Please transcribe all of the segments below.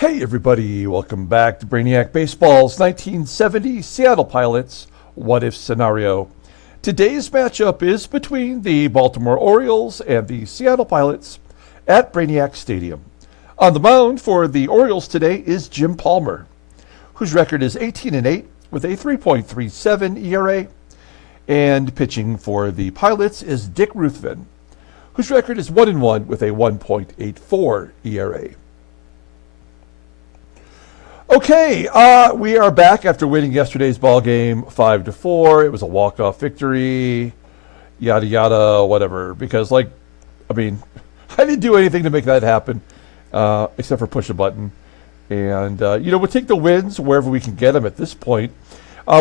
Hey everybody, welcome back to Brainiac Baseball's 1970 Seattle Pilots What If Scenario. Today's matchup is between the Baltimore Orioles and the Seattle Pilots at Brainiac Stadium. On the mound for the Orioles today is Jim Palmer, whose record is 18-8 with a 3.37 ERA. And pitching for the Pilots is Dick Ruthven, whose record is 1-1 with a 1.84 ERA. Okay, we are back after winning yesterday's ball game 5-4. It was a walk-off victory, yada yada, whatever. Because, I didn't do anything to make that happen, except for push a button. And we'll take the wins wherever we can get them at this point.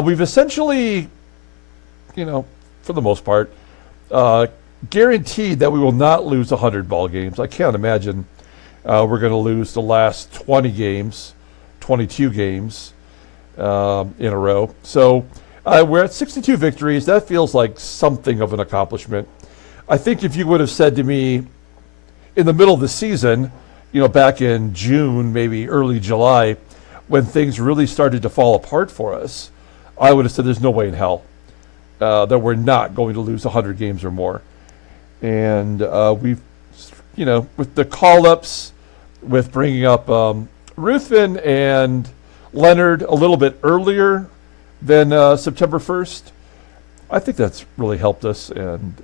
We've essentially, for the most part, guaranteed that we will not lose 100 ball games. I can't imagine we're going to lose the last 22 games in a row. So we're at 62 victories. That feels like something of an accomplishment. I think if you would have said to me in the middle of the season, back in June, maybe early July, when things really started to fall apart for us, I would have said there's no way in hell that we're not going to lose 100 games or more. And we've, with the call-ups, with bringing up Ruthven and Leonard a little bit earlier than September 1st, I think that's really helped us. And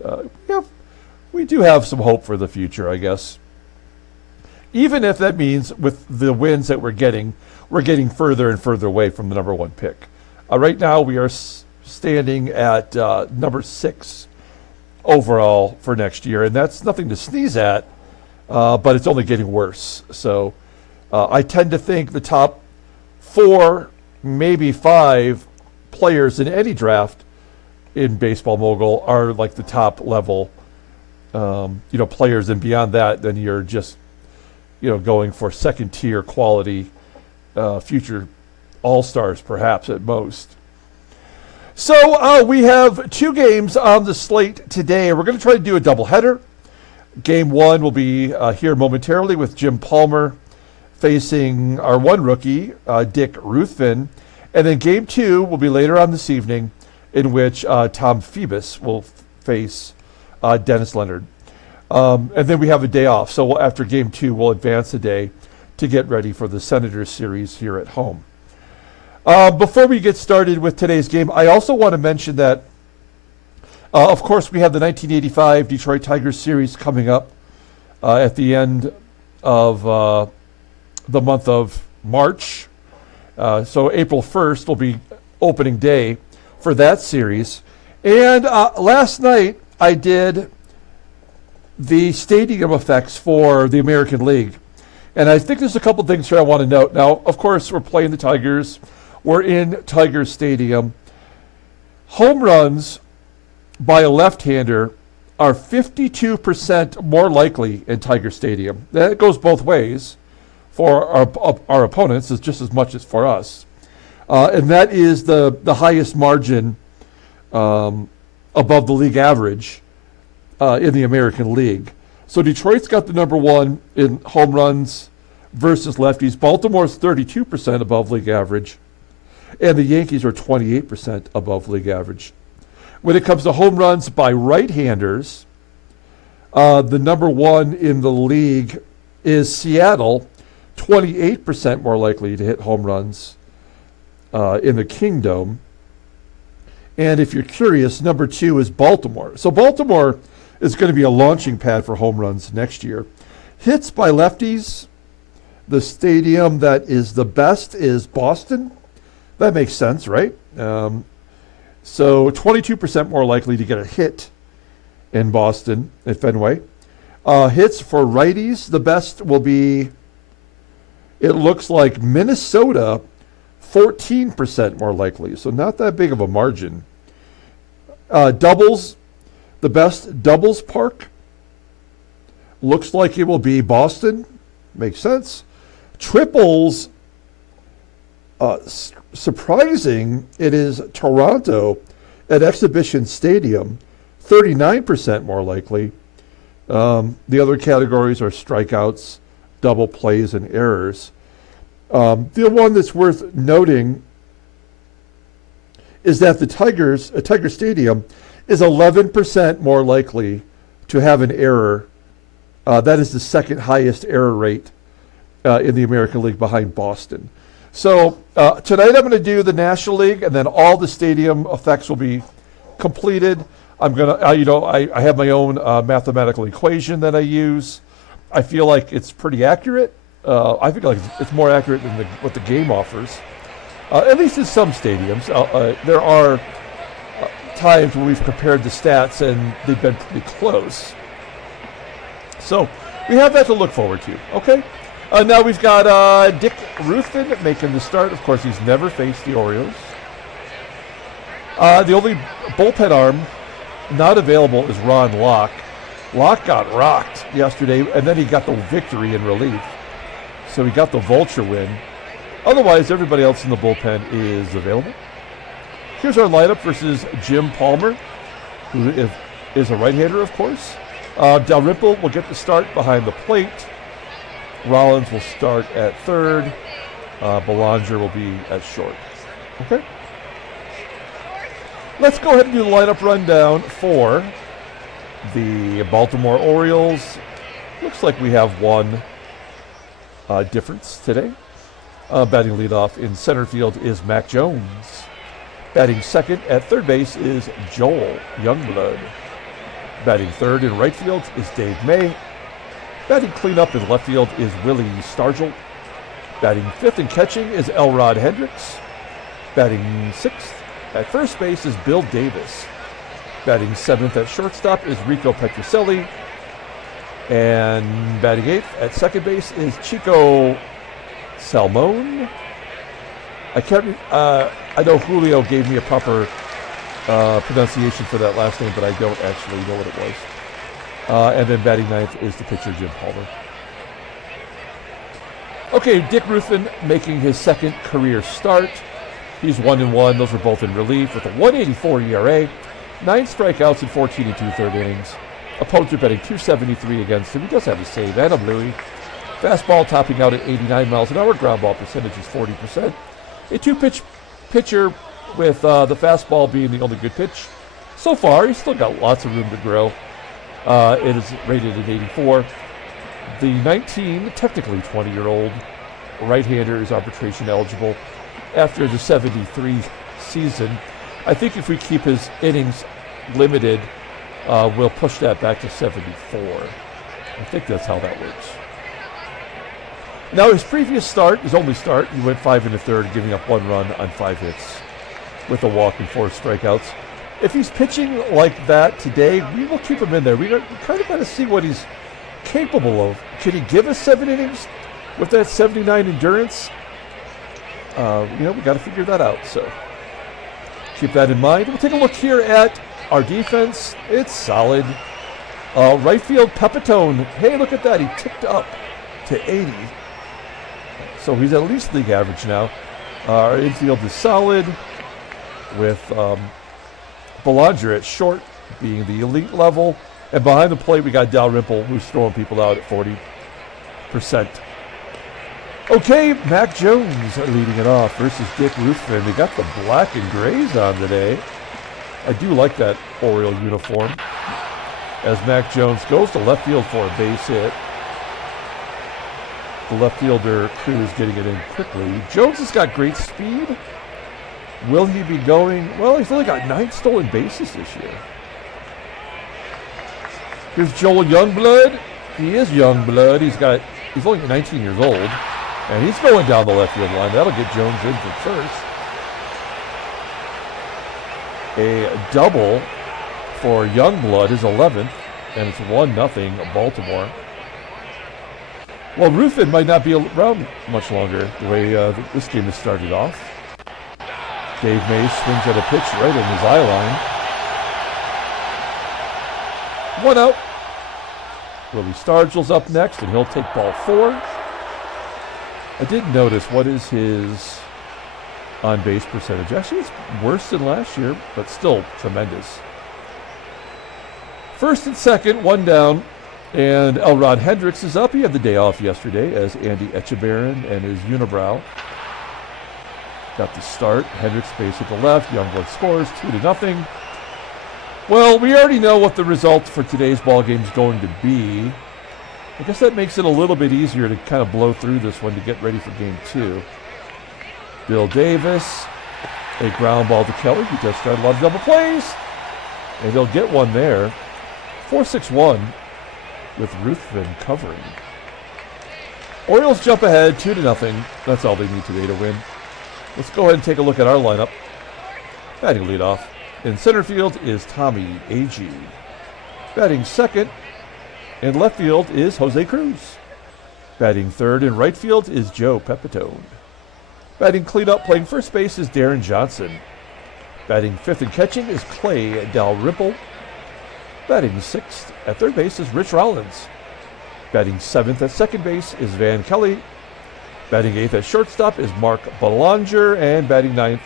we do have some hope for the future, I guess. Even if that means with the wins that we're getting further and further away from the number one pick. Right now we are standing at number 6 overall for next year, and that's nothing to sneeze at, but it's only getting worse. So I tend to think the top 4, maybe 5 players in any draft in Baseball Mogul are like the top level, players, and beyond that, then you're just, going for second tier quality, future all-stars perhaps at most. So we have 2 games on the slate today. We're going to try to do a doubleheader. Game 1 will be here momentarily with Jim Palmer facing our one rookie, Dick Ruthven. And then Game 2 will be later on this evening, in which Tom Phoebus will face Dennis Leonard. And then we have a day off. So after Game 2, we'll advance a day to get ready for the Senators series here at home. Before we get started with today's game, I also want to mention that, of course, we have the 1985 Detroit Tigers series coming up at the end of the month of March. So April 1st will be opening day for that series. And last night I did the stadium effects for the American League. And I think there's a couple things here I want to note. Now, of course, we're playing the Tigers. We're in Tigers Stadium. Home runs by a left-hander are 52% more likely in Tiger Stadium. That goes both ways. For our opponents is just as much as for us. And that is the highest margin above the league average in the American League. So Detroit's got the number 1 in home runs versus lefties. Baltimore's 32% above league average. And the Yankees are 28% above league average. When it comes to home runs by right-handers, the number 1 in the league is Seattle, 28% more likely to hit home runs in the Kingdom. And if you're curious, number 2 is Baltimore. So Baltimore is going to be a launching pad for home runs next year. Hits by lefties, the stadium that is the best is Boston. That makes sense, right? So 22% more likely to get a hit in Boston at Fenway. Hits for righties, the best will be, it looks like Minnesota, 14% more likely. So not that big of a margin. Doubles, the best doubles park, looks like it will be Boston. Makes sense. Triples, surprising, it is Toronto at Exhibition Stadium, 39% more likely. The other categories are strikeouts, double plays, and errors. The one that's worth noting is that the Tiger Stadium is 11% more likely to have an error. That is the second highest error rate in the American League behind Boston. So tonight I'm going to do the National League, and then all the stadium effects will be completed. I'm going to, I have my own mathematical equation that I use. I feel like it's pretty accurate. I feel like it's more accurate than what the game offers, at least in some stadiums. There are times when we've compared the stats and they've been pretty close. So we have that to look forward to. Okay. Now we've got Dick Ruthven making the start. Of course, he's never faced the Orioles. The only bullpen arm not available is Ron Locke. Locke got rocked yesterday, and then he got the victory in relief. So he got the vulture win. Otherwise, everybody else in the bullpen is available. Here's our lineup versus Jim Palmer, who is a right-hander, of course. Dalrymple will get the start behind the plate. Rollins will start at third. Belanger will be at short. Okay? Let's go ahead and do the lineup rundown for the Baltimore Orioles. Looks like we have one difference today. Batting leadoff in center field is Mack Jones. Batting second at third base is Joel Youngblood. Batting third in right field is Dave May. Batting cleanup in left field is Willie STARGELL. Batting fifth and catching is Elrod Hendricks. Batting sixth at first base is Bill Davis. Batting seventh at shortstop is Rico PETROCELLI. And batting eighth at second base is Chico SALMON. I know Julio gave me a proper pronunciation for that last name, but I don't actually know what it was. And then batting ninth is the pitcher, Jim Palmer. Okay, Dick Ruthven making his second career start. He's 1-1. Those were both in relief with a 1.84 ERA, 9 strikeouts in 14 and 2/3 innings. Opponents are betting 273 against him. He does have a save and a bluey. Fastball topping out at 89 miles an hour. Ground ball percentage is 40%. A two-pitch pitcher with the fastball being the only good pitch. So far, he's still got lots of room to grow. It is rated at 84. The 19, technically 20-year-old right-hander is arbitration eligible after the 73 season. I think if we keep his innings limited, we'll push that back to 74. I think that's how that works. Now, his previous start, his only start, he went 5 1/3, giving up 1 run on 5 hits with a walk and 4 strikeouts. If he's pitching like that today, we will keep him in there. We kind of got to see what he's capable of. Can he give us 7 innings with that 79 endurance? We got to figure that out. So keep that in mind. We'll take a look here at our defense. It's solid. Right field, PEPITONE. Hey, look at that. He ticked up to 80. So he's at least league average now. Our infield is solid with Belanger at short being the elite level. And behind the plate, we got Dalrymple, who's throwing people out at 40%. Okay, Mack Jones leading it off versus Dick Ruthven. They got the black and grays on today. I do like that Oriole uniform. As Mack Jones goes to left field for a base hit. The left fielder, CRUZ, getting it in quickly. Jones has got great speed. Will he be going? Well, he's only got 9 stolen bases this year. Here's Joel Youngblood. He is Youngblood. He's only 19 years old. And he's going down the left field line. That'll get Jones in for first. A double for Youngblood, his 11th. And it's 1-0 Baltimore. Well, Ruthven might not be around much longer the way this game has started off. Dave May swings at a pitch right in his eye line. 1 out. Willie STARGELL's up next, and he'll take ball 4. I did notice, what is his on-base percentage? Actually, it's worse than last year, but still tremendous. First and second, 1 down. And Elrod Hendricks is up. He had the day off yesterday as Andy Etchebarren and his unibrow got the start. Hendricks base at the left. Youngblood scores 2-0. Well, we already know what the result for today's ball game is going to be. I guess that makes it a little bit easier to kind of blow through this one to get ready for game 2. Bill Davis, a ground ball to Kelly. He just tried a lot of double plays. And he'll get one there. 4-6-1 with Ruthven covering. Orioles jump ahead 2-0. That's all they need today to win. Let's go ahead and take a look at our lineup. Batting leadoff. In center field is Tommie, AGEE. Batting second in left field is Jose CRUZ. Batting third in right field is Joe PEPITONE. Batting cleanup playing first base is Deron Johnson. Batting fifth and catching is Clay DALRYMPLE. Batting sixth at third base is Rich Rollins. Batting seventh at second base is Van Kelly. Batting eighth at shortstop is Mark Belanger. And batting ninth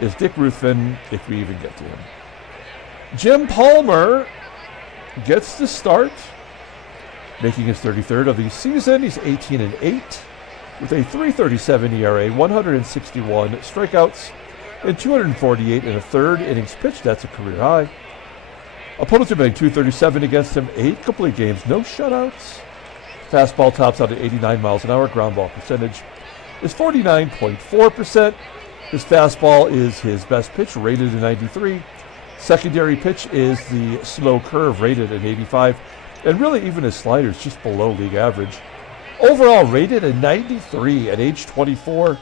is Dick Ruthven, if we even get to him. Jim Palmer gets the start, making his 33rd of the season. He's 18-8 with a 3.37 ERA, 161 strikeouts, and 248 in a third innings pitched. That's a career high. Opponents are batting 237 against him, 8 complete games, no shutouts. Fastball tops out at 89 miles an hour. Ground ball percentage is 49.4%. His fastball is his best pitch, rated at 93. Secondary pitch is the slow curve, rated at 85. And really even his slider is just below league average. Overall rated at 93 at age 24.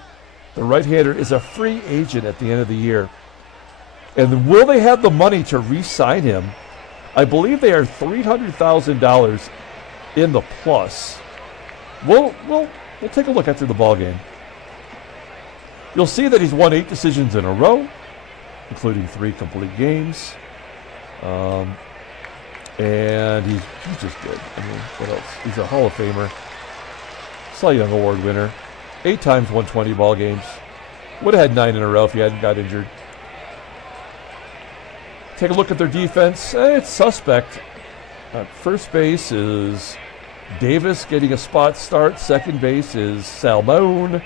The right-hander is a free agent at the end of the year. And will they have the money to re-sign him? I believe they are $300,000 in the plus. We'll take a look after the ball game. You'll see that he's won 8 decisions in a row, including 3 complete games. And he's just good. I mean, what else? He's a Hall of Famer. Cy Young Award winner. 8 times 120 ball games. Would have had 9 in a row if he hadn't got injured. Take a look at their defense. It's suspect. At first base is Davis getting a spot start. Second base is SALMON.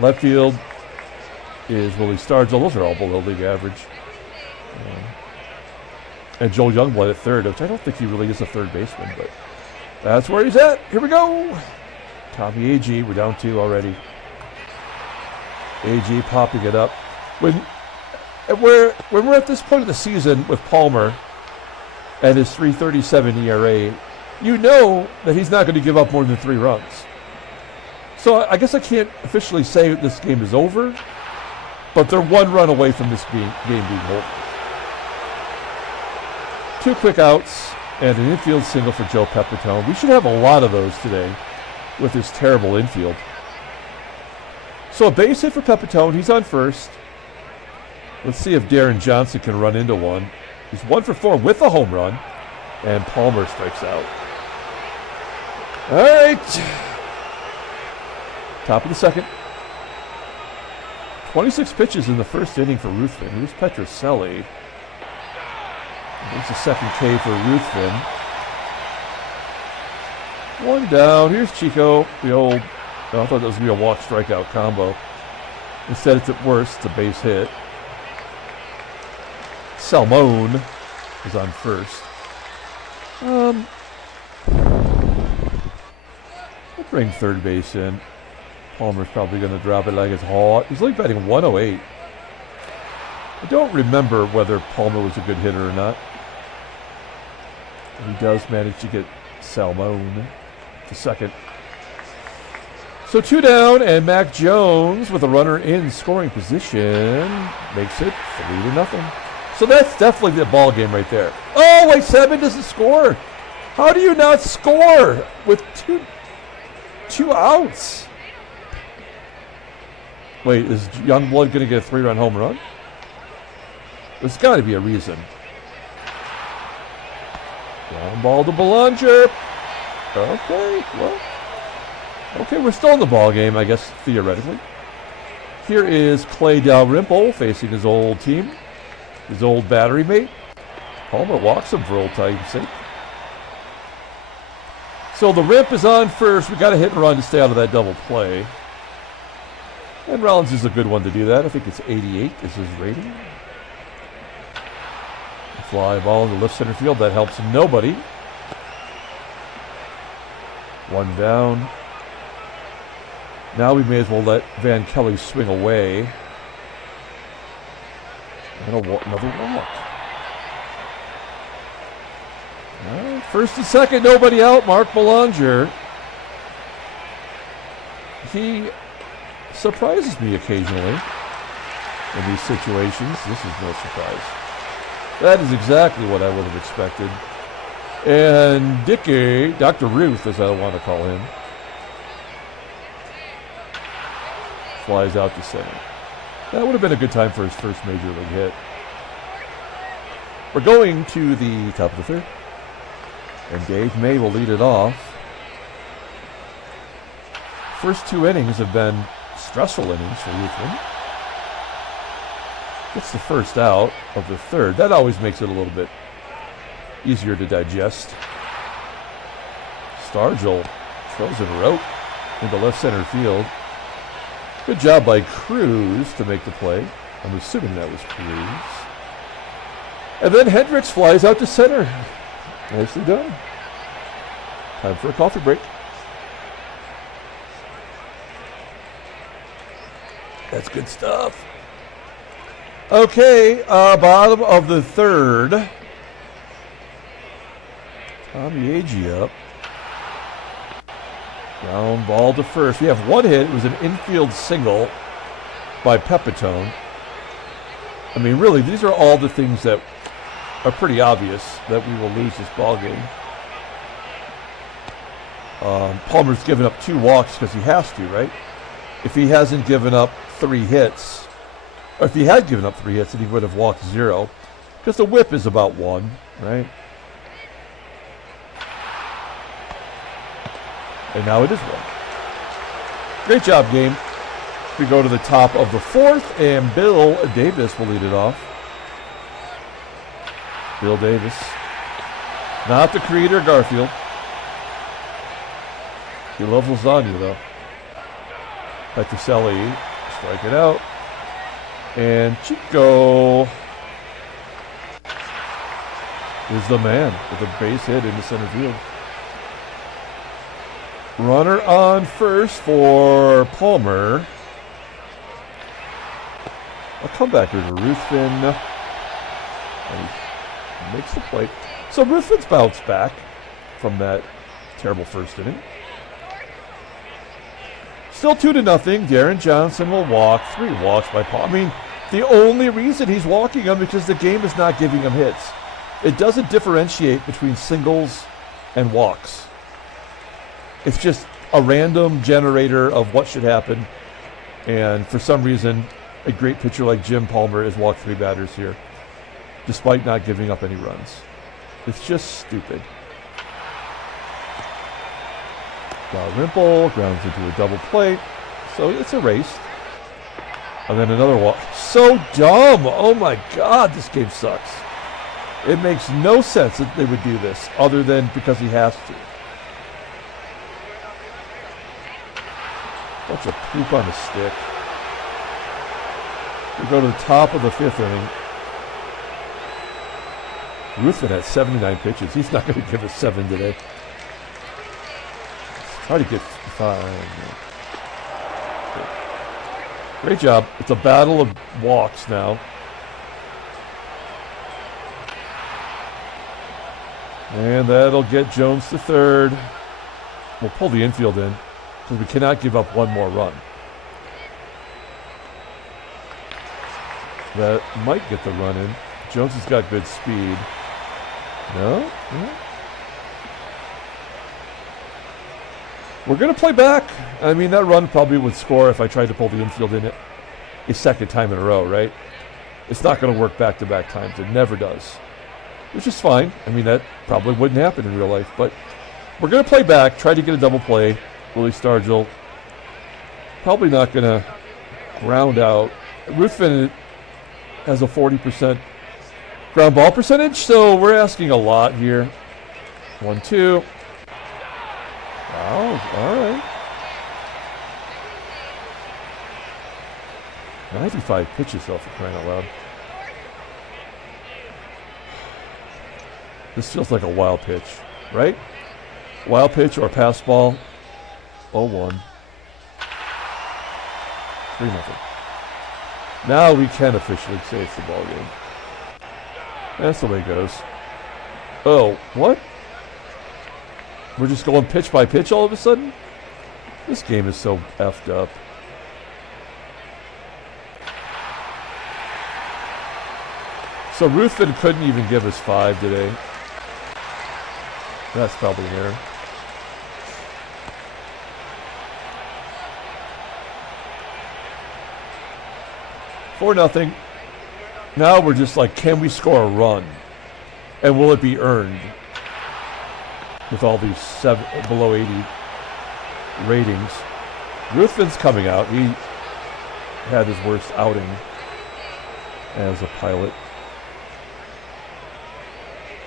Left field is Willie STARGELL. Those are all below league average. And Joel Youngblood at third, which I don't think he really is a third baseman, but that's where he's at. Here we go. Tommie, AGEE. We're down 2 already. AGEE popping it up. When we're at this point of the season with Palmer and his 3.37 ERA, you know that he's not going to give up more than 3 runs. So I guess I can't officially say this game is over, but they're 1 run away from this game being over. 2 quick outs and an infield single for Joe PEPITONE. We should have a lot of those today with his terrible infield. So a base hit for PEPITONE. He's on first. Let's see if Deron Johnson can run into one. He's 1 for 4 with a home run, and Palmer strikes out. All right. Top of the second. 26 pitches in the first inning for Ruthven. Here's PETROCELLI. There's the second K for Ruthven. 1 down. Here's Chico. The old, I thought that was going to be a walk strikeout combo. Instead, it's at worst, it's a base hit. SALMON is on first. We'll bring third base in. Palmer's probably going to drop it like it's hot. He's only batting 108. I don't remember whether Palmer was a good hitter or not. He does manage to get SALMON to second. So 2 down, and Mack Jones with a runner in scoring position makes it 3-0. So that's definitely the ball game right there. Oh, wait, Seven doesn't score. How do you not score with two outs? Wait, is Youngblood going to get a 3-run home run? There's got to be a reason. Ground ball to Belanger. Okay, well. Okay, we're still in the ball game, I guess, theoretically. Here is Clay DALRYMPLE facing his old team, his old battery mate. Palmer walks him for old time's sake. So the Rimp is on first. We got to hit and run to stay out of that double play. And Rollins is a good one to do that. I think it's 88 is his rating. Fly ball into left center field. That helps nobody. One down. Now we may as well let Van Kelly swing away. And another walk. All right, first and second, nobody out. Mark Belanger. He surprises me occasionally in these situations. This is no surprise. That is exactly what I would have expected. And Dickie, Dr. Ruth, as I want to call him, flies out to center. That would have been a good time for his first major league hit. We're going to the top of the third. And Dave May will lead it off. First two innings have been stressful innings for Ruthven. Gets the first out of the third. That always makes it a little bit easier to digest. Stargell throws it rope into left center field. Good job by CRUZ to make the play. I'm assuming that was CRUZ. And then Hendricks flies out to center. Nicely done. Time for a coffee break. That's good stuff. Okay, bottom of the third. Tommie AGEE up. Ground ball to first. We have one hit. It was an infield single by PEPITONE. I mean, really, these are all the things that are pretty obvious that we will lose this ball game. Palmer's given up 2 walks because he has to, right? If he hasn't given up 3 hits, or if he had given up 3 hits, then he would have walked 0, because the whip is about 1, right? And now it is 1. Great job, game. We go to the top of the fourth, and Bill Davis will lead it off. Bill Davis. Not the creator, Garfield. He loves lasagna, though. PETROCELLI strike it out. And Chico is the man with a base hit into center field. Runner on first for Palmer. A comebacker to Ruthven. And he makes the play. So Ruthven's bounced back from that terrible first inning. Still 2-0. Deron Johnson will walk. 3 walks by Paul. I mean, the only reason he's walking him is because the game is not giving him hits. It doesn't differentiate between singles and walks. It's just a random generator of what should happen. And for some reason, a great pitcher like Jim Palmer has walked 3 batters here, despite not giving up any runs. It's just stupid. DALRYMPLE grounds into a double play, so it's erased. And then another walk. So dumb! Oh my God, this game sucks. It makes no sense that they would do this, other than because he has to. Bunch of poop on a stick. We go to the top of the 5th inning. Ruthven had 79 pitches. He's not going to give us 7 today. Try to get 5. Great job. It's a battle of walks now. And that'll get Jones to third. We'll pull the infield in because we cannot give up 1 more run. That might get the run in. Jones has got good speed. No? Yeah. We're going to play back. I mean, that run probably would score if I tried to pull the infield in it a second time in a row, right? It's not going to work back-to-back times. It never does, which is fine. I mean, that probably wouldn't happen in real life, but we're going to play back, try to get a double play. Willie Stargell probably not going to ground out. Ruthven has a 40% ground ball percentage, so we're asking a lot here. 1-2. Oh, all right. 95 pitches, though, for crying out loud. This feels like a wild pitch, right? Wild pitch or pass ball. 0-1. 3-0. Now we can officially say it's the ball game. That's the way it goes. Oh, what? We're just going pitch by pitch all of a sudden? This game is so effed up. So Ruthven couldn't even give us 5 today. That's probably an error. For nothing. Now we're just like, can we score a run? And will it be earned? With all these below 80 ratings. Ruthven's coming out. He had his worst outing as a pilot.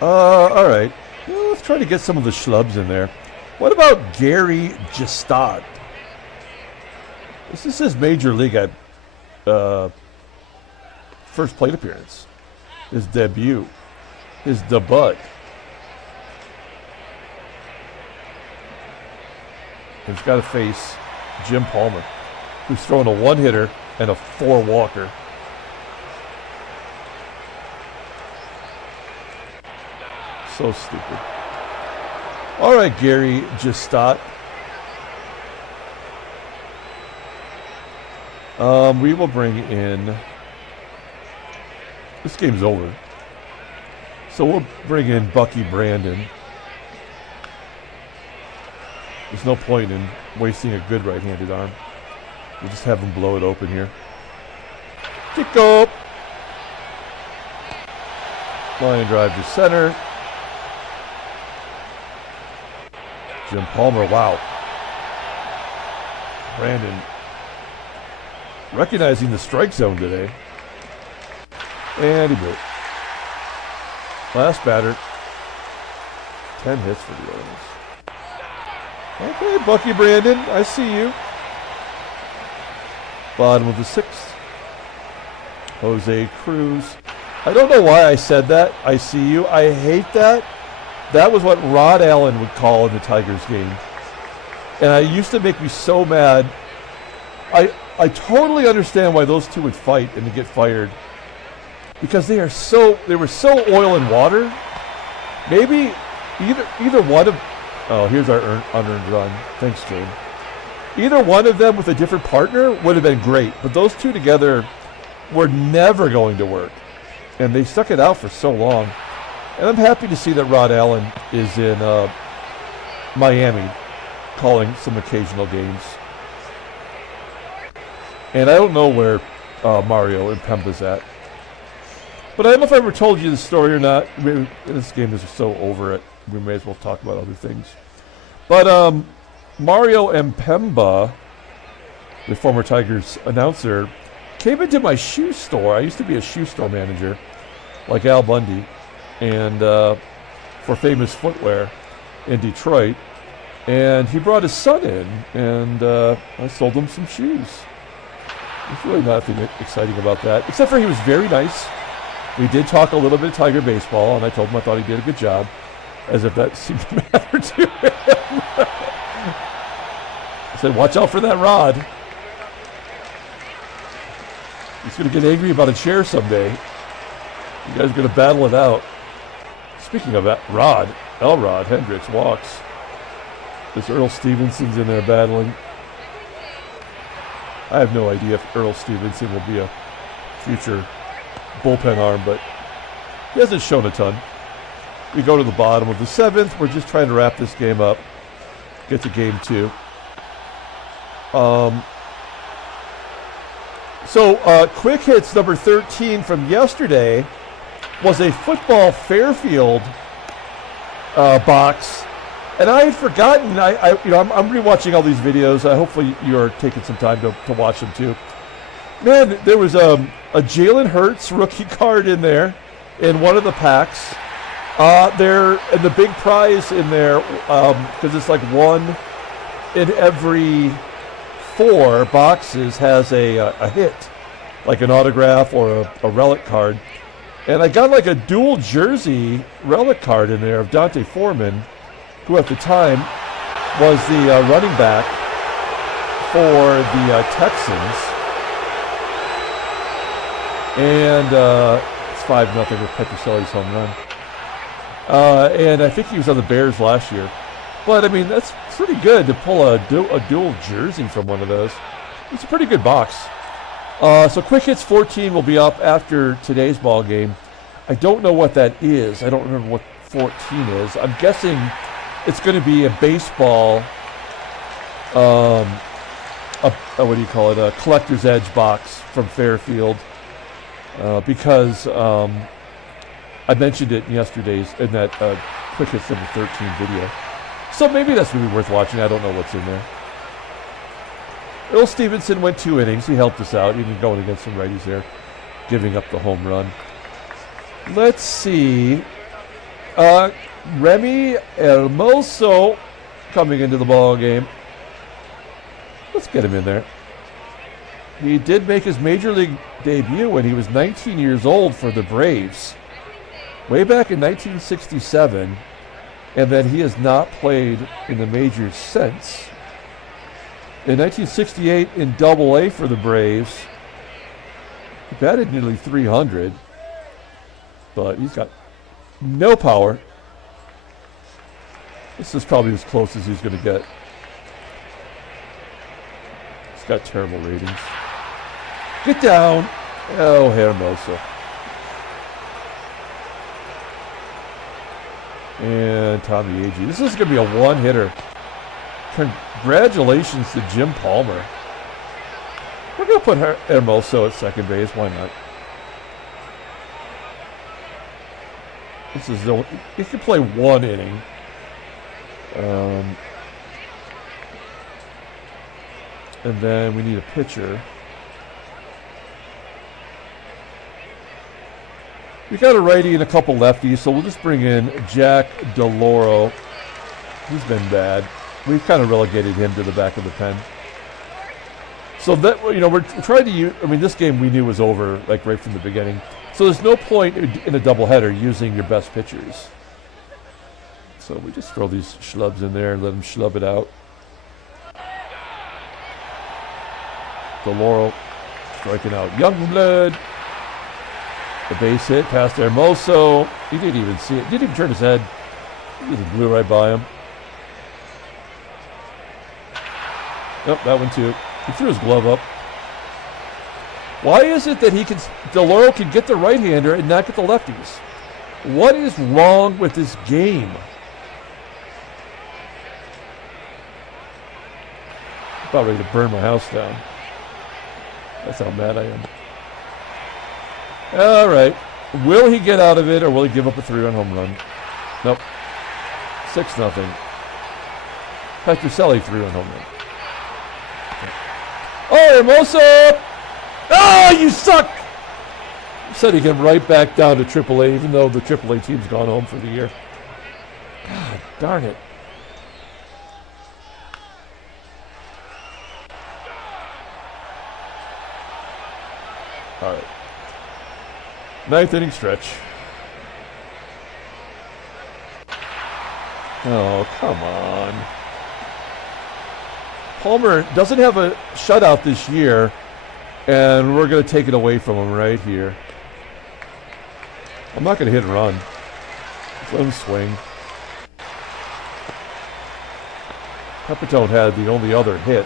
All right. Well, let's try to get some of the schlubs in there. What about Gary Gestad? This is his major league first plate appearance. His debut. His debut. He's got to face Jim Palmer, who's throwing a 1-hitter and a 4-walker. So stupid. All right, Gary Gestad. We will bring in... This game's over. So we'll bring in Bucky Brandon. There's no point in wasting a good right-handed arm. We'll just have him blow it open here. Chico! Line drive to center. Jim Palmer, wow. Brandon recognizing the strike zone today. And he blew it. Last batter. 10 hits for the Orioles. Okay, Bucky Brandon, I see you. Bottom of the 6th. Jose Cruz. I don't know why I said that. I see you. I hate that. That was what Rod Allen would call in the Tigers game. And it used to make me so mad. I totally understand why those two would fight and to get fired. Because they were so oil and water. Maybe either one of... Oh, here's our unearned run. Thanks, Jane. Either one of them with a different partner would have been great. But those two together were never going to work. And they stuck it out for so long. And I'm happy to see that Rod Allen is in Miami calling some occasional games. And I don't know where Mario and Pemba's at. But I don't know if I ever told you the story or not. Maybe this game is so over it. We may as well talk about other things. But Mario Mpemba, the former Tigers announcer, came into my shoe store. I used to be a shoe store manager, like Al Bundy, and for Famous Footwear in Detroit. And he brought his son in, and I sold him some shoes. There's really nothing exciting about that, except for he was very nice. We did talk a little bit of Tiger baseball, and I told him I thought he did a good job. As if that seemed to matter to him. I said, watch out for that rod. He's going to get angry about a chair someday. You guys are going to battle it out. Speaking of that, Elrod, Hendricks walks. There's Earl Stevenson's in there battling. I have no idea if Earl Stevenson will be a future bullpen arm, but he hasn't shown a ton. We go to the bottom of the 7th. We're just trying to wrap this game up. Get to game 2. Quick Hits number 13 from yesterday was a football Fairfield box. And I had forgotten, I'm rewatching all these videos. Hopefully you're taking some time to watch them too. Man, there was a Jalen Hurts rookie card in there in one of the packs. And the big prize in there, because it's like 1 in every 4 boxes has a hit, like an autograph or a relic card. And I got like a dual jersey relic card in there of Dante Foreman, who at the time was the running back for the Texans. And it's 5-0 with Petrocelli's home run. And I think he was on the Bears last year. But, I mean, that's pretty good to pull a dual jersey from one of those. It's a pretty good box. So Quick Hits 14 will be up after today's ball game. I don't know what that is. I don't remember what 14 is. I'm guessing it's going to be a baseball, what do you call it, a collector's edge box from Fairfield. Because I mentioned it in that Quick Hits number 13 video. So maybe that's really worth watching. I don't know what's in there. Earl Stevenson went 2 innings. He helped us out, even going against some righties there, giving up the home run. Let's see. Remy Hermoso coming into the ball game. Let's get him in there. He did make his major league debut when he was 19 years old for the Braves, way back in 1967, and then he has not played in the majors since. In 1968 in Double-A for the Braves, he batted nearly 300, but he's got no power. This is probably as close as he's going to get. He's got terrible ratings. Get down. Oh, Hermoso. And Tommie AGEE. This is going to be a one-hitter. Congratulations to Jim Palmer. We're going to put Hermoso at second base. Why not? This is he can play 1 inning. And then we need a pitcher. We got a righty and a couple lefties, so we'll just bring in Jack DeLoro. He's been bad. We've kind of relegated him to the back of the pen. So that, you know, we're trying to use, I mean, this game we knew was over, like, right from the beginning. So there's no point in a doubleheader using your best pitchers. So we just throw these schlubs in there and let them schlub it out. DeLoro striking out Youngblood. The base hit past Hermoso. He didn't even see it. Didn't even turn his head. He just blew right by him. Yep, that one too. He threw his glove up. Why is it that DeLoro can get the right-hander and not get the lefties? What is wrong with this game? I'm about ready to burn my house down. That's how mad I am. All right. Will he get out of it, or will he give up a 3-run home run? Nope. 6-0. Petrocelli 3-run home run. Oh, Hermoso! Oh, you suck! Said he came right back down to AAA, even though the AAA team's gone home for the year. God darn it. All right. 9th inning stretch. Oh, come on. Palmer doesn't have a shutout this year, and we're going to take it away from him right here. I'm not going to hit and run. Just let him swing. PEPITONE had the only other hit,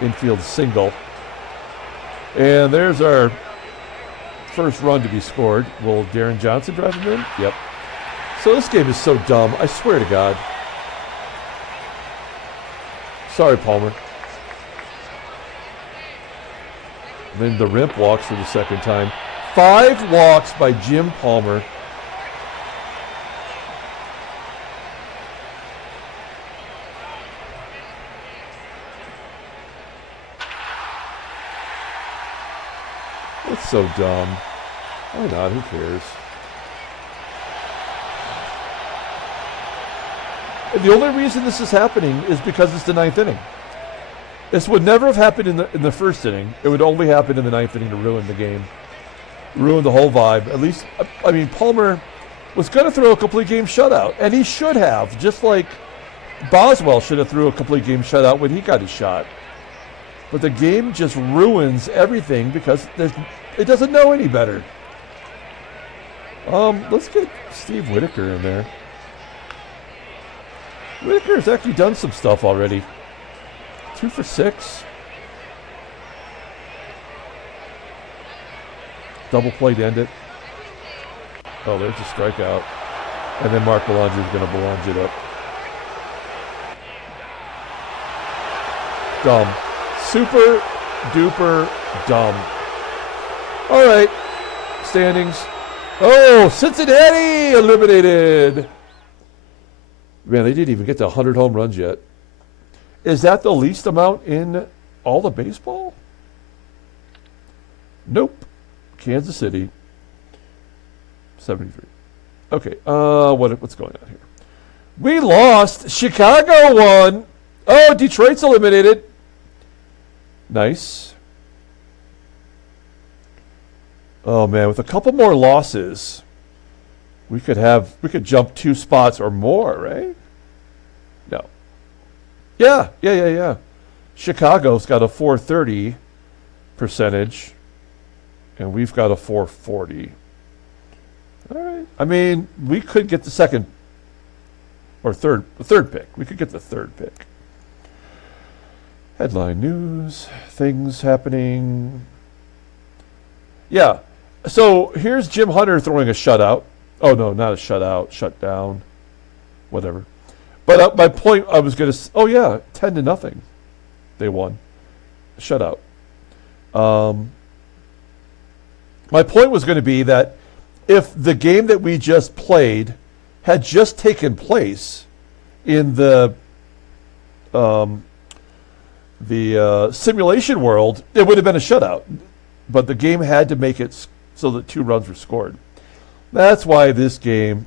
infield single. And there's our first run to be scored. Will Deron Johnson drive him in? Yep. So this game is so dumb. I swear to God. Sorry, Palmer. And then the Rimp walks for the second time. 5 walks by Jim Palmer. That's so dumb. Why not? Who cares? And the only reason this is happening is because it's the 9th inning. This would never have happened in the first inning. It would only happen in the 9th inning to ruin the game. Ruin the whole vibe. At least, I mean, Palmer was going to throw a complete game shutout, and he should have, just like Boswell should have threw a complete game shutout when he got his shot. But the game just ruins everything because it doesn't know any better. Let's get Steve Whitaker in there. Whitaker's actually done some stuff already. 2 for 6. Double play to end it. Oh, there's a strikeout. And then Mark Belanger is going to Belanger it up. Dumb. Super duper dumb. All right. Standings. Oh, Cincinnati eliminated. Man, they didn't even get to 100 home runs yet. Is that the least amount in all of baseball? Nope. Kansas City, 73. Okay, what's going on here? We lost. Chicago won. Oh, Detroit's eliminated. Nice. Oh man, with a couple more losses, we could jump 2 spots or more, right? No. Yeah. Chicago's got a 430 percentage, and we've got a 440. All right. I mean, we could get the second or third pick. We could get the third pick. Headline news, things happening. Yeah. So here's Jim Hunter throwing a shutout. Oh, no, not a shutout. Shut down. Whatever. But my point, I was going to... Oh, yeah, 10-0. They won. Shutout. My point was going to be that if the game that we just played had just taken place in the simulation world, it would have been a shutout. But the game had to make it so that 2 runs were scored. That's why this game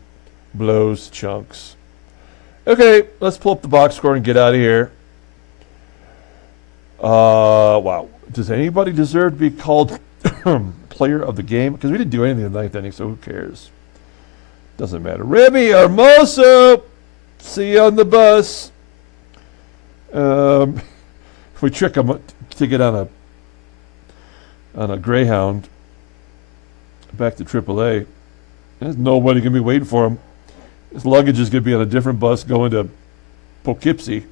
blows chunks. Okay, let's pull up the box score and get out of here. Wow. Does anybody deserve to be called player of the game? Because we didn't do anything in the 9th inning, so who cares? Doesn't matter. Remy Hermoso, see you on the bus. We trick him to get on a Greyhound back to AAA. There's nobody going to be waiting for him. His luggage is going to be on a different bus going to Poughkeepsie.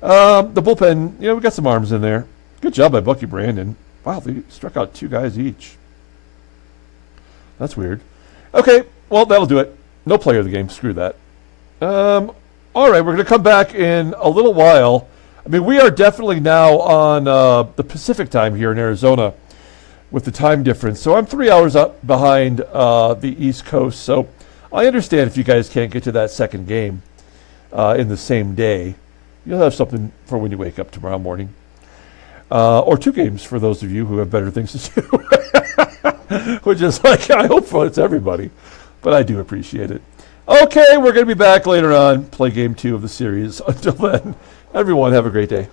The bullpen, we got some arms in there. Good job by Bucky Brandon. Wow, they struck out 2 guys each. That's weird. Okay, well, that'll do it. No player of the game. Screw that. All right, we're going to come back in a little while. I mean, we are definitely now on the Pacific time here in Arizona with the time difference. So I'm 3 hours up behind the East Coast. So I understand if you guys can't get to that second game in the same day. You'll have something for when you wake up tomorrow morning. Or 2 games for those of you who have better things to do. Which is like, I hope it's everybody. But I do appreciate it. Okay, we're going to be back later on. Play game 2 of the series. Until then, everyone have a great day.